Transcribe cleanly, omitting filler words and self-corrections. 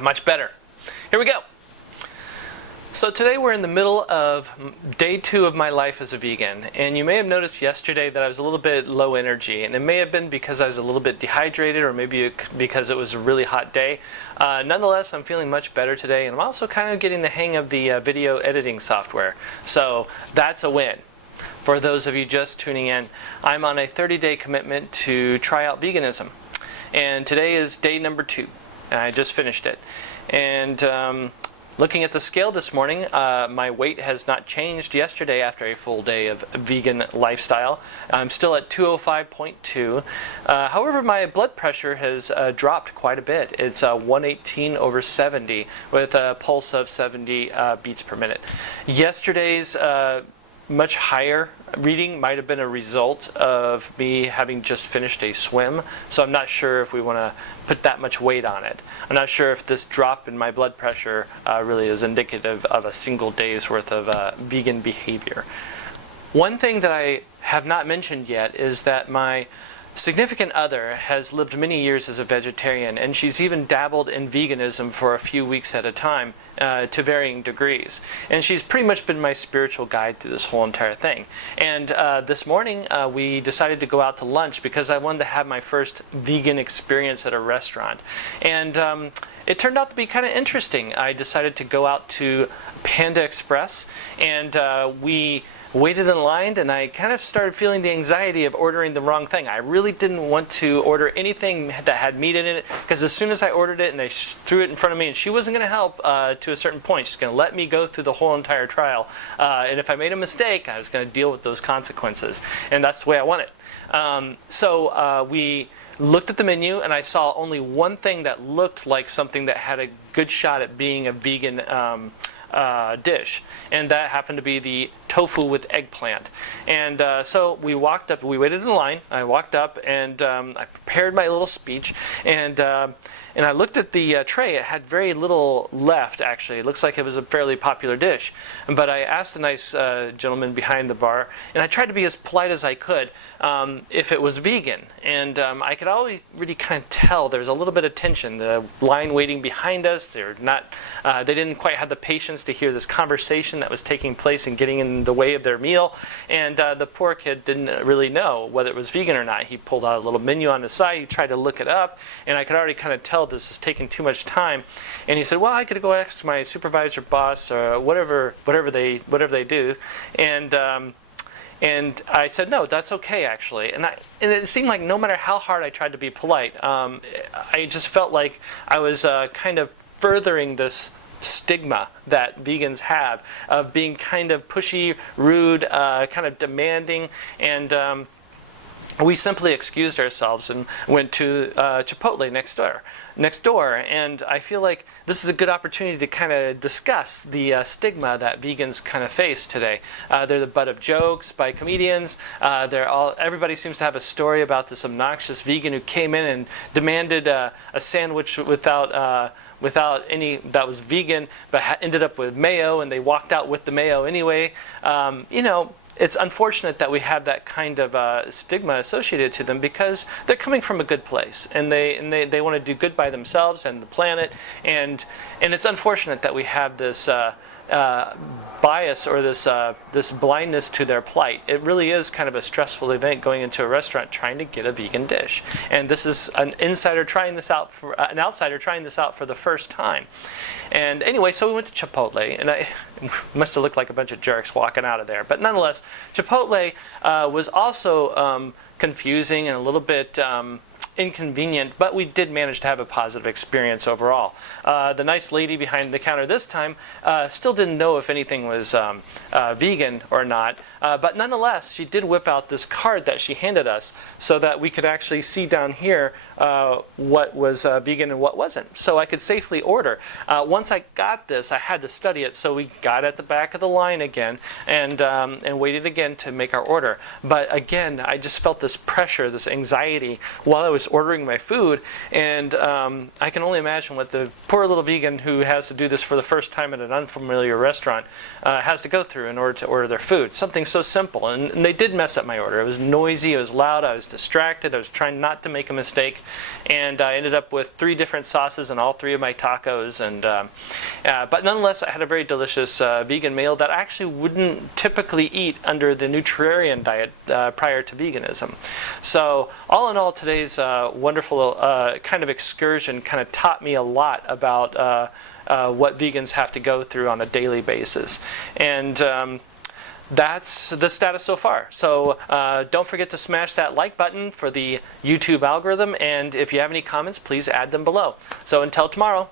Much better. Here we go. So today we're in the middle of day 2 of my life as a vegan, and you may have noticed yesterday that I was a little bit low energy, and it may have been because I was a little bit dehydrated, or maybe because it was a really hot day. Nonetheless, I'm feeling much better today, and I'm also kind of getting the hang of the video editing software, so that's a win. For those of you just tuning in, I'm on a 30-day commitment to try out veganism, and today is day number 2, and I just finished it. And looking at the scale this morning, my weight has not changed yesterday after a full day of vegan lifestyle. I'm still at 205.2. However, my blood pressure has dropped quite a bit. It's 118/70 with a pulse of 70 beats per minute. Yesterday's much higher reading might have been a result of me having just finished a swim, so I'm not sure if we want to put that much weight on it. I'm not sure if this drop in my blood pressure really is indicative of a single day's worth of vegan behavior. One thing that I have not mentioned yet is that my significant other has lived many years as a vegetarian, and she's even dabbled in veganism for a few weeks at a time to varying degrees. And she's pretty much been my spiritual guide through this whole entire thing. And this morning we decided to go out to lunch because I wanted to have my first vegan experience at a restaurant. And it turned out to be kind of interesting. I decided to go out to Panda Express, and we waited in line, and I kind of started feeling the anxiety of ordering the wrong thing. I really didn't want to order anything that had meat in it, because as soon as I ordered it and they threw it in front of me, and she wasn't going to help to a certain point. She's going to let me go through the whole entire trial. And if I made a mistake, I was going to deal with those consequences. And that's the way I want it. So we looked at the menu, and I saw only one thing that looked like something that had a good shot at being a vegan dish, and that happened to be the tofu with eggplant. And so we walked up, we waited in line, I walked up, and I prepared my little speech, and I looked at the tray. It had very little left, actually. It looks like it was a fairly popular dish. But I asked the nice gentleman behind the bar, and I tried to be as polite as I could, if it was vegan. And I could always really kind of tell there was a little bit of tension. The line waiting behind us, they didn't quite have the patience to hear this conversation that was taking place and getting in the way of their meal. And the poor kid didn't really know whether it was vegan or not. He pulled out a little menu on the side, he tried to look it up, and I could already kind of tell this is taking too much time. And he said, well, I could go ask my supervisor, boss, or whatever they do. And I said, no, that's okay, actually. And it seemed like no matter how hard I tried to be polite, I just felt like I was kind of furthering this stigma that vegans have of being kind of pushy, rude, kind of demanding, and we simply excused ourselves and went to Chipotle next door. And I feel like this is a good opportunity to kind of discuss the stigma that vegans kind of face today. They're the butt of jokes by comedians. Everybody seems to have a story about this obnoxious vegan who came in and demanded a sandwich without any that was vegan, but ended up with mayo, and they walked out with the mayo anyway. It's unfortunate that we have that kind of stigma associated to them, because they're coming from a good place, and they want to do good by themselves and the planet, and it's unfortunate that we have this bias or this blindness to their plight. It really is kind of a stressful event going into a restaurant trying to get a vegan dish, and this is an outsider trying this out for the first time. And anyway, so we went to Chipotle, and I must have looked like a bunch of jerks walking out of there. But nonetheless, Chipotle was also confusing and a little bit inconvenient, but we did manage to have a positive experience overall. The nice lady behind the counter this time still didn't know if anything was vegan or not, but nonetheless, she did whip out this card that she handed us so that we could actually see down here what was vegan and what wasn't. So I could safely order. Once I got this, I had to study it, so we got at the back of the line again and waited again to make our order. But again, I just felt this pressure, this anxiety while I was ordering my food, and I can only imagine what the poor little vegan who has to do this for the first time at an unfamiliar restaurant has to go through in order to order their food. Something so simple, and they did mess up my order. It was noisy, it was loud, I was distracted, I was trying not to make a mistake, And I ended up with 3 different sauces in all 3 of my tacos. And but nonetheless, I had a very delicious vegan meal that I actually wouldn't typically eat under the Nutrarian diet prior to veganism. So all in all, today's wonderful kind of excursion kind of taught me a lot about what vegans have to go through on a daily basis. And that's the status so far. So don't forget to smash that like button for the YouTube algorithm, and if you have any comments, please add them below. So until tomorrow.